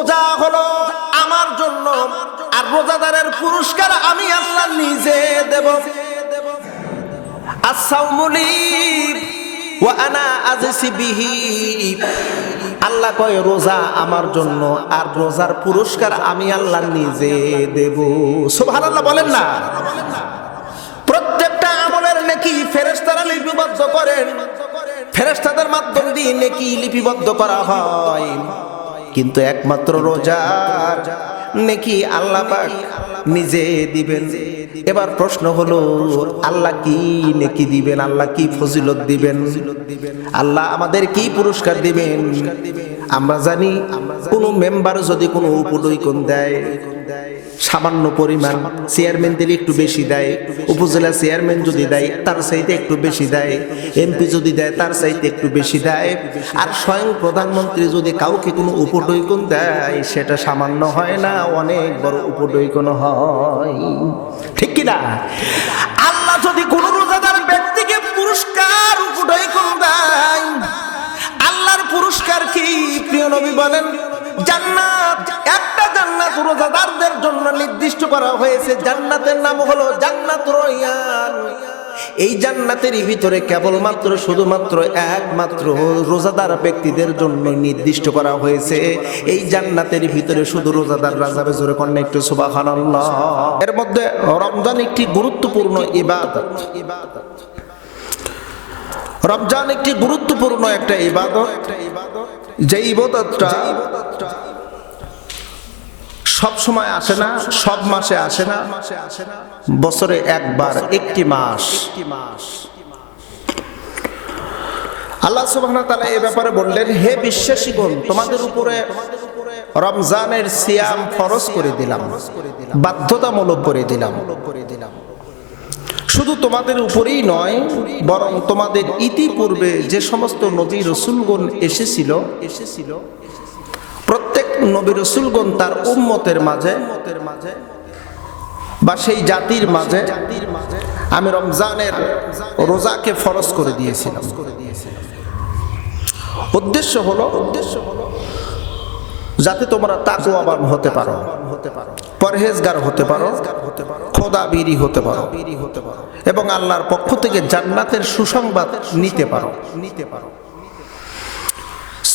রোজা হলো আমার জন্য, আর রোজাদারের পুরস্কার আমি আল্লাহ নিজে দেব। আল্লাহ কয়, রোজা আমার জন্য, আর রোজার পুরস্কার আমি আল্লাহ নিজে দেব। সুবহানাল্লাহ বলেন না। প্রত্যেকটা আমলের নেকি ফেরেশতারা লিপিবদ্ধ করেন। ফেরেশতাদের মাধ্যম দিয়ে নেকি লিপিবদ্ধ করা হয়। কিন্তু একমাত্র রোজা নেকি আল্লাহ নিজে দিবেন। এবার প্রশ্ন হলো, আল্লাহ কি নেকি দিবেন? আল্লাহ কি ফজিলত দিবেন? আল্লাহ আমাদের কি পুরস্কার দিবেন? আমরা জানি কোনো মেম্বার যদি কোনো উপডৈকন দেয় সামান্য পরিমাণ চেয়ারম্যান দিলে একটু বেশি দেয়, উপজেলা চেয়ারম্যান যদি দেয়, তার চাইতে একটু বেশি দেয়, এমপি যদি দেয়, তার চাইতে একটু বেশি দেয়। আর স্বয়ং প্রধানমন্ত্রী যদি কাউকে কোনো উপডৈকন দেয়, সেটা সামান্য হয় না, অনেক বড় উপডৈকন হয়। ঠিক কি না? আল্লাহ যদি কোনো রোজাদার ব্যক্তিকে পুরস্কার উপডৈকন দেয়, আল্লাহর পুরস্কার কি? প্রিয় নবী বলেন, জান্নাত রোজাদারদের জন্য নির্দিষ্ট করা হয়েছে। জান্নাতের নাম হলো জান্নাত রয়ান এই জান্নাতের ভিতরে কেবলমাত্র শুধুমাত্র একমাত্র রোজাদার ব্যক্তিদের জন্য নির্দিষ্ট করা হয়েছে। এই জান্নাতের ভিতরে শুধু রোজাদার রাজাবে জোরে কন্যা একটু, সুবাহানাল্লাহ। এর মধ্যে রমজান একটি গুরুত্বপূর্ণ ইবাদত। রমজান একটি গুরুত্বপূর্ণ একটা ইবাদত। যে ইবাদতটা সব সময় আসে না, সব মাসে আসে না। বছরে একবার, একটি মাস। আল্লাহ তাআলা এই ব্যাপারে বললেন, হে বিশ্বাসীগণ, তোমাদের উপরে রমজানের সিয়াম ফরজ করে দিলাম, বাধ্যতামূলক করে দিলাম। শুধু তোমাদের উপরেই নয়, বরং তোমাদের ইতিপূর্বে যে সমস্ত নবী রসুলগণ এসেছিল এসেছিল নবী রসুলগণ তার উম্মতের মাঝে বা সেই জাতির মাঝে আমি রমজানের রোজাকে ফরজ করে দিয়েছিলাম। উদ্দেশ্য হলো উদ্দেশ্য হলো যাতে তোমরা তাকুয়াবান হতে পারো, পরহেজগার হতে পারো খোদা বিরি হতে পারো হতে পারো এবং আল্লাহর পক্ষ থেকে জান্নাতের সুসংবাদ নিতে পারো নিতে পারো।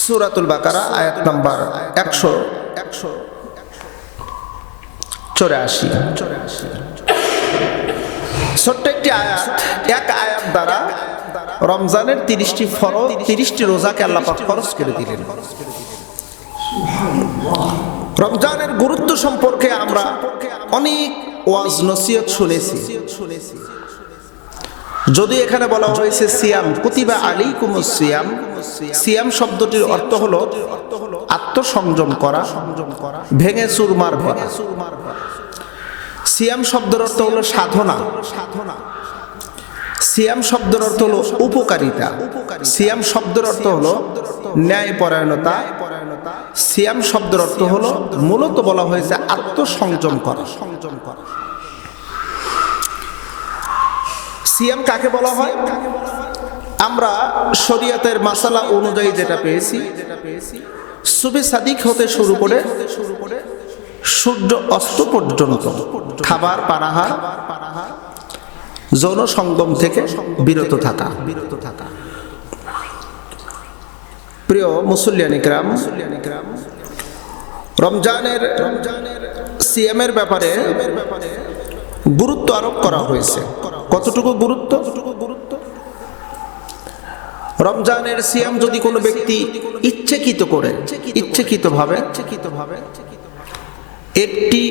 সুরাতুল বাকারা, আয়াত নাম্বার একশো একশো, চৌরাশি। ছোট্ট একটি আয়াত, এক আয়াত দ্বারা রমজানের তিরিশটি ফরজ, তিরিশটি রোজাকে আল্লাহ পাক ফরজ করে দিলেন। রমজানের গুরুত্ব সম্পর্কে আমরা অনেক ওয়াজ, নসিহত শুনেছি। যদি এখানে বলা হয়েছে সিয়াম, কুতিবা আলী কুমুস সিয়াম সিয়াম শব্দটির অর্থ হলো আত্মসংযম করা, ভেঙে চুরমার করা। সিয়াম শব্দের অর্থ হলো সাধনা। সাধনা সিয়াম শব্দের অর্থ হলো উপকারিতা। সিয়াম শব্দের অর্থ হলো ন্যায় পরায়ণতা সিয়াম শব্দের অর্থ হলো মূলত বলা হয়েছে আত্মসংযম করা সংযম করা। সিয়াম কাকে বলা হয়? আমরা শরীয়তের মাসালা অনুযায়ী যেটা পেয়েছি সুবে সাদিক হতে শুরু করে সূর্য অস্ত পর্যন্ত খাবার পানাহার যৌন সঙ্গম থেকে বিরত থাকা। বিরত থাকা। প্রিয় মুসল্লিয়ানিকরাম রমজানের রমজানের সিএমের ব্যাপারে গুরুত্ব আরোপ করা হয়েছে। কতটুকু গুরুত্ব? রমজানের সিয়াম যদি কোনো ব্যক্তি ইচ্ছেকৃত করে ইচ্ছেকৃত ভাবে ইচ্ছেকৃত ভাবে একটি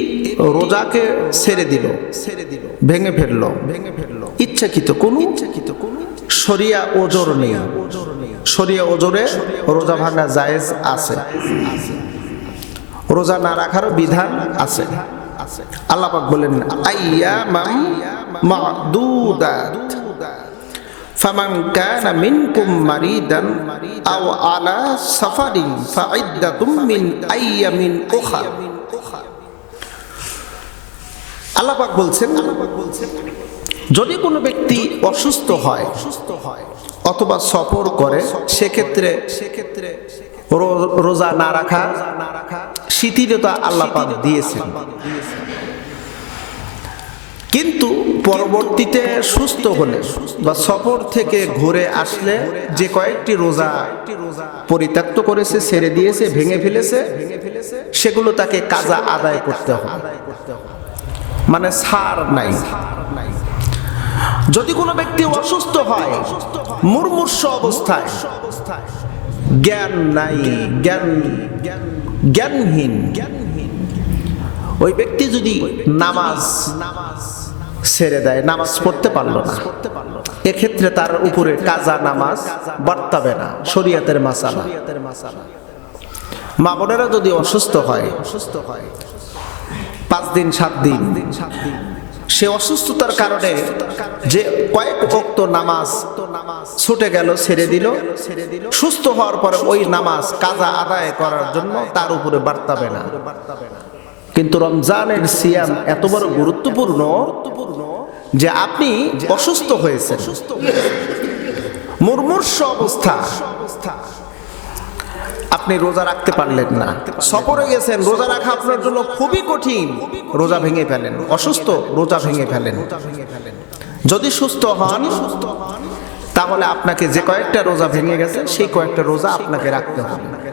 রোজাকে ছেড়ে দিল ছেড়ে দিল ভেঙে ফেলল ভেঙে ফেলল ইচ্ছাকৃত কোন ইচ্ছাকৃত কোন সরিয়া ওজোর নেই। সরিয়া ওজোরে রোজা ভাঙা জায়েজ আছে। রোজা না রাখারও বিধান আছে। আল্লাহ পাক বলেন, আইয়ামাম মিনকুম মারিদান আও আলা সাফারিন ফাইদ্দাতুম মিন আইয়ামিন উখরা আল্লাপাক বলছেন, যদি কোনো ব্যক্তি অসুস্থ হয় অথবা সফর করে, সেক্ষেত্রে সেক্ষেত্রে রোজা না রাখা শিথিলতা আল্লাহ পাক দিয়েছেন। কিন্তু পরবর্তীতে সুস্থ হলে বা সফর থেকে ঘুরে আসলে যে কয়েকটি রোজা পরিত্যক্ত করেছে ছেড়ে দিয়েছে, ভেঙে ফেলেছে, সেগুলো তাকে কাজা আদায় করতে হবে। মানে সার নাই। যদি কোনো ব্যক্তি অসুস্থ হয়, মুর্মূর্ষ অবস্থায়, জ্ঞান নাই, জ্ঞান, জ্ঞানহীন জ্ঞানহীন ওই ব্যক্তি যদি নামাজ নামাজ ছেড়ে দেয়, নামাজ পড়তে পারল না। এক্ষেত্রে তার উপরে কাজা নামাজ বর্তাবে না, শরীয়তের মাসালা। মা বোনেরা যদি অসুস্থ হয় অসুস্থ হয় পাঁচ দিন, সাত দিন, সে অসুস্থতার কারণে যে কয়েক ভক্ত নামাজ ছুটে গেল, ছেড়ে দিল, সুস্থ হওয়ার পরে ওই নামাজ কাজা আদায় করার জন্য তার উপরে বার্তাবে না। কিন্তু রমজানের সিয়াম এত বড় গুরুত্বপূর্ণ যে আপনি অসুস্থ হয়েছেন। মুর্মূর্ষ অবস্থা। আপনি রোজা রাখতে পারলেন না। সফরে গেছেন, রোজা রাখা আপনার জন্য খুবই কঠিন। রোজা ভেঙে ফেলেন। অসুস্থ, রোজা ভেঙে ফেলেন। যদি সুস্থ হন, তাহলে আপনাকে যে কয়েকটা রোজা ভেঙে গেছে, সেই কয়েকটা রোজা আপনাকে রাখতে হবে।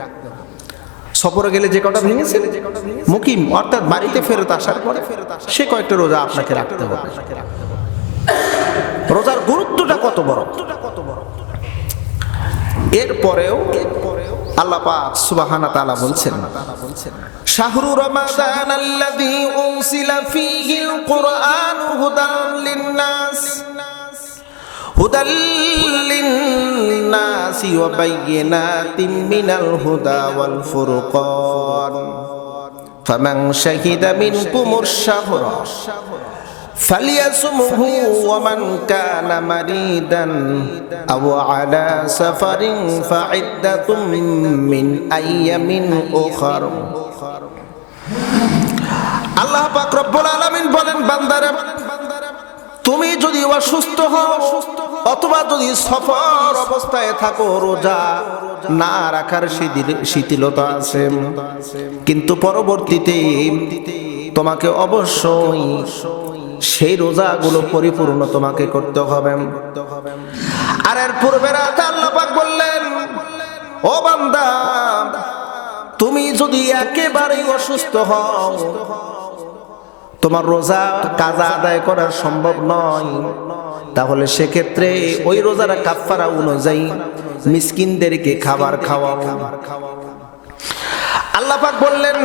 সফরে গেলে যে কটা ভেঙেছে? মুকিম, অর্থাৎ বাড়িতে ফেরত আসার পরে সে কয়েকটা রোজা আপনাকে রাখতে হবে। রোজার গুরুত্বটা কত বড়? এরপরেও আল্লাহ সুবহানাহু তাআলা বলছেন লিন-নাসি ওয়া বায়্যিনাতিন মিনাল হুদা ওয়াল ফুরকান ফামান শাহিদা মিনকুমুশ শাহরা فليصمه ومن كان مريدا أو على سفر فعدة من أيام أخر আল্লাহ পাক রব্বুল আলামিন বলেন বান্দারে তুমি যদি অসুস্থ হও অথবা যদি সফর অবস্থায় থাকো, রোজা না রাখার শিথিল- শিথিলতা আছে। কিন্তু পরবর্তীতে তোমাকে অবশ্যই সেই রোজাগুলো পরিপূর্ণ তোমাকে করতে হবে। আর এর পূর্বে বললেন, ও বান্দা, তুমি যদি একেবারেই অসুস্থ হও, তোমার রোজা কাজা আদায় করা সম্ভব নয়। তাহলে সেক্ষেত্রে ওই রোজার কাফারা অনুযায়ী মিসকিনদেরকে খাবার খাওয়াও আল্লাহ পাক বললেন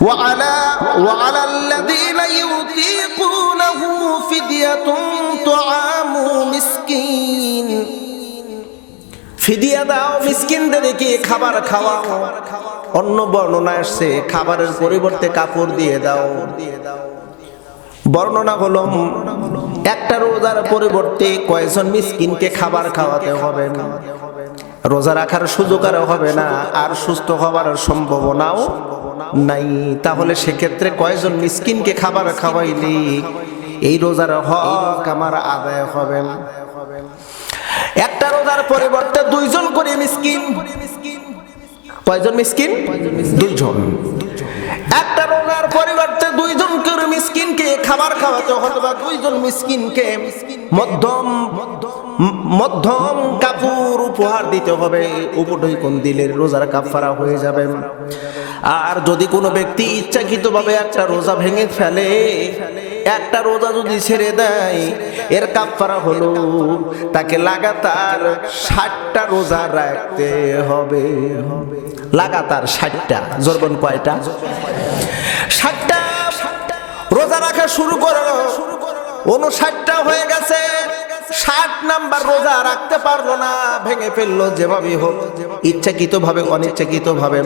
وعلى وعلى الذين يطيقونه فدية طعام مسكين ফিদিয়া দাও মিসকিনদেরকে খাবার খাওয়াও অন্য বর্ণনা আসছে খাবারের পরিবর্তে কাপড় দিয়ে দাও বর্ণনা হলো একটা রোজার পরিবর্তে কয়েকজন মিসকিনকে খাবার খাওয়াতে হবে রোজা রাখার সুযোগ আর হবে না, আর সুস্থ হওয়ার সম্ভাবনাও নাই। তাহলে সেক্ষেত্রে কয়েকজন মিসকিনকে খাবার খাওয়াইলি? এই রোজার হক আমার আদায় হবে। একটা রোজার পরিবর্তে দুইজন করে মিসকিন। কয়জন মিসকিন? দুইজন। একটা রোজার পরিবর্তে দুইজন করে মিসকিনকে খাবার খাওয়াতে হবে বা দুইজন মিসকিনকে মধ্যম মধ্যম কাপড় উপহার দিতে হবে। উপটই কোন দিলের রোজার কাফারা হয়ে যাবে। আর যদি কোনো ব্যক্তি ইচ্ছাকৃতভাবে একটা রোজা ভেঙে ফেলে, একটা রোজা যদি ছেড়ে দেয়, এর কাপড়া হলো তাকে লাগাতার ষাটটা রোজা রাখতে হবে। লাগাতার ষাটটা জরবন কয়টা? রোজা রাখা শুরু করো উনষাটটা হয়ে গেছে। ষাট নাম্বার রোজা রাখতে পারল না, ভেঙে ফেলল যেভাবে হোক। ইচ্ছাকৃত ভাবে অনিচ্ছাকৃত ভাবে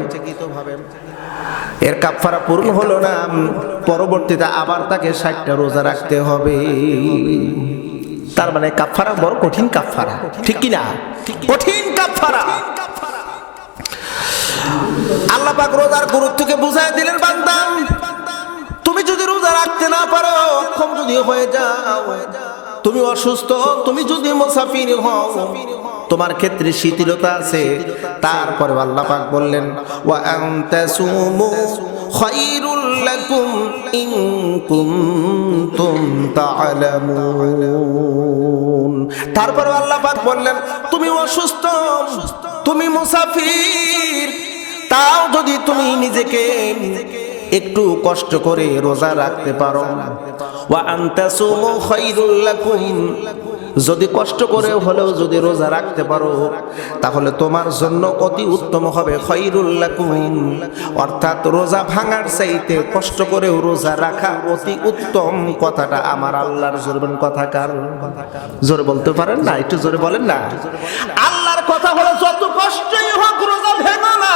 এর কাপফারা পূর্ণ হলো না। পরবর্তীতে আবার তাকে ষাটটা রোজা রাখতে হবে। তার মানে কাপফারা বড় কঠিন কাপফারা। ঠিক কিনা? কঠিন কাপফারা। আল্লাহ পাক রোজার গুরুত্বকে বুঝাই দিলেন বান্দাম তুমি যদি রোজা রাখতে না পারো অক্ষম যদি হয়ে যাও, তুমি অসুস্থ, তুমি যদি মুসাফির হও, তোমার ক্ষেত্রে শিথিলতা আছে। তারপরে আল্লাহ পাক বললেন, ওয়া আনতাসুমু খায়রুল লাকুম ইন কুনতুম তা'লামুন তারপরে আল্লাহ পাক বললেন, তুমি অসুস্থ, তুমি মুসাফির তাও যদি তুমি নিজেকে একটু কষ্ট করে রোজা রাখতে পারো। যদি কষ্ট করে হলেও যদি রোজা রাখতে পারো, তাহলে তোমার জন্য অতি উত্তম হবে অর্থাৎ রোজা ভাঙার চাইতে কষ্ট করেও রোজা রাখা অতি উত্তম কথাটা আমার আল্লাহর জোরবেন কথা কার? জোরে বলতে পারেন না? একটু জোরে বলেন না? আল্লাহর কথা হলো যত কষ্টই হোক রোজা ভেঙালাম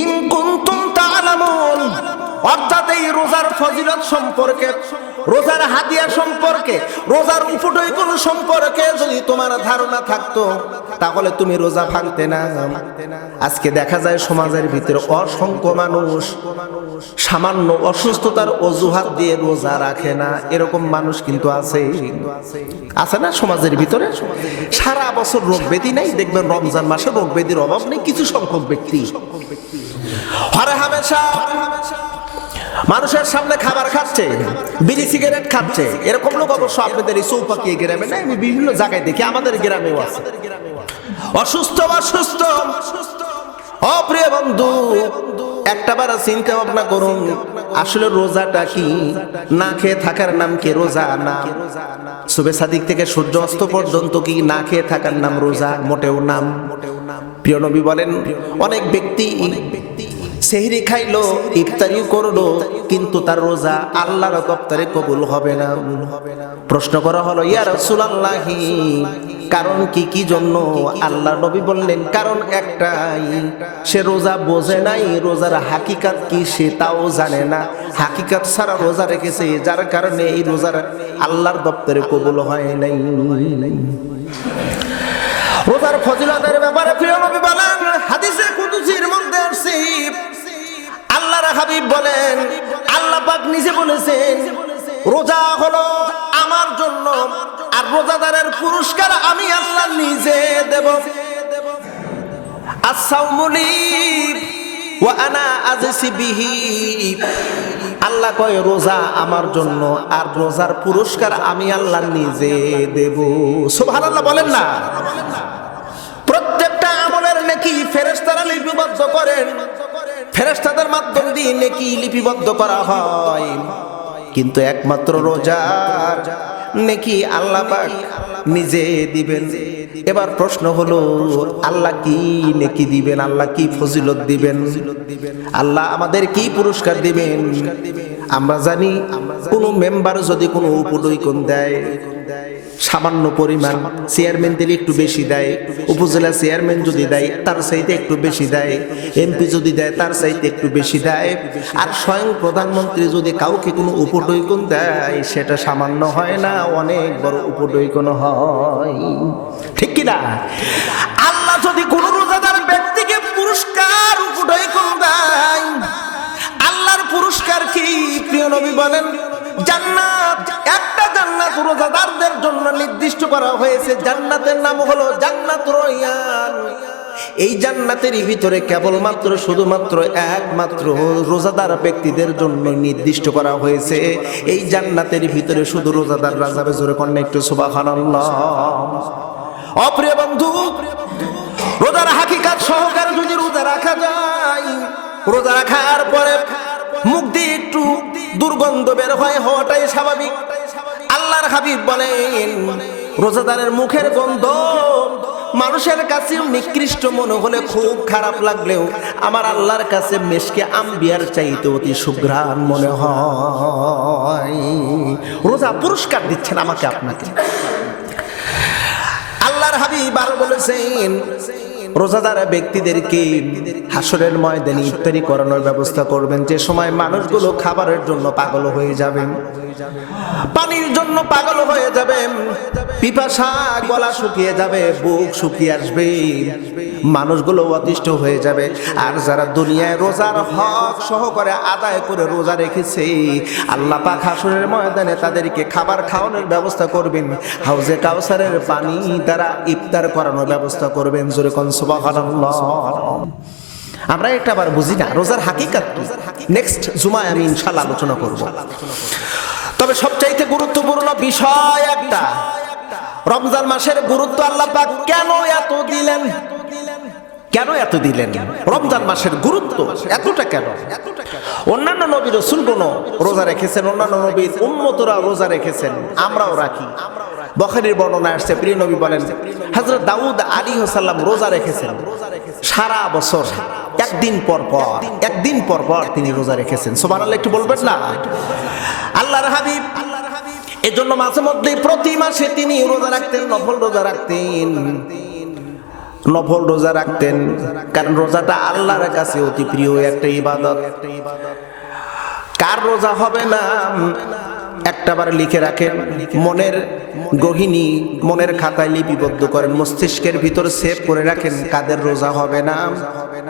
ইন তা'লামুন অর্থাৎ এই রোজার ফজিলত সম্পর্কে, রোজার হাদিয়া সম্পর্কে, রোজার উপটৈকন সম্পর্কে যদি তোমার ধারণা থাকতো, তাহলে তুমি রোজা ভাঙতে না। আজকে দেখা যায় সমাজের ভিতরে অসংখ্য মানুষ সামান্য অসুস্থতার অজুহাত দিয়ে রোজা রাখে না। এরকম মানুষ কিন্তু আছে। আছে না সমাজের ভিতরে? সারা বছর রোগ ব্যাধি নেই, দেখবেন রমজান মাসে রোগ ব্যাধির অভাব নেই, কিছু সংখ্যক ব্যক্তি। হরে হামেশা মানুষের সামনে খাবার খাচ্ছে, বিড়ি সিগারেট খাচ্ছে। এরকম লোক অবশ্য আপনাদের এই চৌপাকি গ্রামে না আমি বিভিন্ন জায়গায় দেখি, আমাদের গ্রামেও আছে। অসুস্থ অসুস্থ। অপ্রিয় বন্ধু, একটা বার চিন্তা ভাবনা করুন, আসলে রোজাটা কি? না খেয়ে থাকার নাম কি রোজা না? শুভে সাদিক থেকে সূর্য অস্ত পর্যন্ত কি না খেয়ে থাকার নাম রোজা? মোটেও নাম। প্রিয় নবী বলেন, অনেক ব্যক্তি সেহরি খাইলো ইফতারিও করল, কিন্তু তার রোজা আল্লাহর দপ্তরে কবুল হবে না। প্রশ্ন করা হলো, ইয়া রাসূলুল্লাহি, কারণ কি কি জন্য? আল্লাহ নবী বললেন, কারণ একটাই, সে রোজা বোঝে নাই, রোজার হাকিকাত কি সে তাও জানে না। হাকিকাত সারা রোজা রেখেছে, যার কারণে এই রোজার আল্লাহর দপ্তরে কবুল হয় নাই। রোজার ফজিলতের ব্যাপারে প্রিয় নবী বলেন হাবিব বলেন, আল্লাহ পাক নিজে বলেছেন, রোজা হলো আমার জন্য আর রোজাদারের পুরস্কার আমি আল্লাহ নিজে দেব। আল্লাহ কয়, রোজা আমার জন্য আর রোজার পুরস্কার আমি আল্লাহ নিজে দেব। সুবহানাল্লাহ বলেন না। প্রত্যেকটা আমলের নাকি ফেরেস্তারা লিপিবদ্ধ করেন। ফেরেশতাদের মাধ্যম দিয়ে নেকি লিপিবদ্ধ করা হয়। কিন্তু একমাত্র রোজা নেকি আল্লাহ নিজে দিবেন। এবার প্রশ্ন হলো, আল্লাহ কি নেকি দিবেন? আল্লাহ কি ফজিলত দিবেন? আল্লাহ আমাদের কি পুরস্কার দিবেন? আমরা জানি, কোনো মেম্বার যদি কোনো উপনৈকন দেয় সামান্য পরিমাণ চেয়ারম্যান দিলে একটু বেশি দেয়, উপজেলা চেয়ারম্যান যদি দেয়, তার চাইতে একটু বেশি দেয় এমপি যদি দেয়, তার চাইতে একটু বেশি দেয়। আর স্বয়ং প্রধানমন্ত্রী যদি কাউকে কোনো উপডৈকন দেয়, সেটা সামান্য হয় না, অনেক বড় উপডৈকন হয়। ঠিক কিনা আল্লাহ যদি কোনো রোজাদার ব্যক্তিকে পুরস্কার উপডৈকন দেয়, আল্লাহর পুরস্কার কি? প্রিয় নবী বলেন রোজাদারদের জন্য নির্দিষ্ট করা হয়েছে। জান্নাতের নাম হলো জান্নাত রয়ান এই জান্নাতের ভিতরে কেবলমাত্র, শুধুমাত্র একমাত্র রোজাদার ব্যক্তিদের জন্য নির্দিষ্ট করা হয়েছে। এই জান্নাতের ভিতরে শুধু রোজাদার রাজা বেজরে কন্যা একটু সুবহানাল্লাহ। অপ্রিয় বন্ধু, রোজার হাকিকাত সহকারে যদি রোজা রাখা যায়, রোজা রাখার পরে মুখ দিয়ে একটু দুর্গন্ধ বের হয়, হওয়াটাই স্বাভাবিক। হাবিব বলেন, রোজাদারের মুখের গন্ধ মানুষের কাছে নিকৃষ্ট মনে হলে খুব খারাপ লাগলেও আমার আল্লাহর কাছে মেশকে আম্বিয়ার চাইতে অতি সুঘ্রাণ মনে হয়। রোজা পুরস্কার দিচ্ছেন আমাকে আপনাকে। আল্লাহর হাবিব আরও বলেছেন রোজাদার ব্যক্তিদেরকে হাসরের ময়দানে ইফতারি করানোর ব্যবস্থা করবেন। যে সময় মানুষগুলো খাবারের জন্য পাগল হয়ে যাবেন। পানির জন্য পাগল হয়ে যাবে পিপাসা, গলা শুকিয়ে যাবে, বুক শুকিয়ে আসবে। মানুষগুলো অতিষ্ঠ হয়ে যাবে। আর যারা দুনিয়ায় রোজার হক সহকারে আদায় করে রোজা রেখেছে, আল্লাহ পাক হাসরের ময়দানে তাদেরকে খাবার খাওয়ানোর ব্যবস্থা করবেন। হাউজে কাউসারের পানি দ্বারা ইফতার করানোর ব্যবস্থা করবেন। জোরে কোন আমরা এটা আবার বুঝি না, রোজার হাকিকাত নেক্সট জুমায় আমি ইনশাল্লাহ আলোচনা করব। তবে সবচাইতে গুরুত্বপূর্ণ বিষয় একটা। রমজান মাসের গুরুত্ব আল্লাহ পাক কেন এত দিলেন? কেন এত দিলেন? রমজান মাসের গুরুত্ব এতটা কেন? অন্যান্য নবী রসুলগণ রোজা রেখেছেন, অন্যান্য নবীর উন্মতরা রোজা রেখেছেন, আমরাও রাখি। বখারির বর্ণনা আসছে, প্রিয় নবী বলেন হজরত দাউদ আলী হোসাল্লাম রোজা রেখেছেন। সারা বছর, একদিন পর পর, একদিন পর পর তিনি রোজা রেখেছেন। সোমান আল্লাহ একটু বলবেন না? আল্লাহর হাবিব, এজন্য মাঝে মধ্যে প্রতি মাসে তিনি রোজা রাখতেন, নফল রোজা রাখতেন। নফল রোজা রাখতেন, কারণ রোজাটা আল্লাহর কাছে অতি প্রিয় একটা ইবাদত। কার রোজা হবে না? একটাবার লিখে রাখেন, মনের গহিনী মনের খাতায় লিপিবদ্ধ করেন, মস্তিষ্কের ভিতর সেভ করে রাখেন, কাদের রোজা হবে না?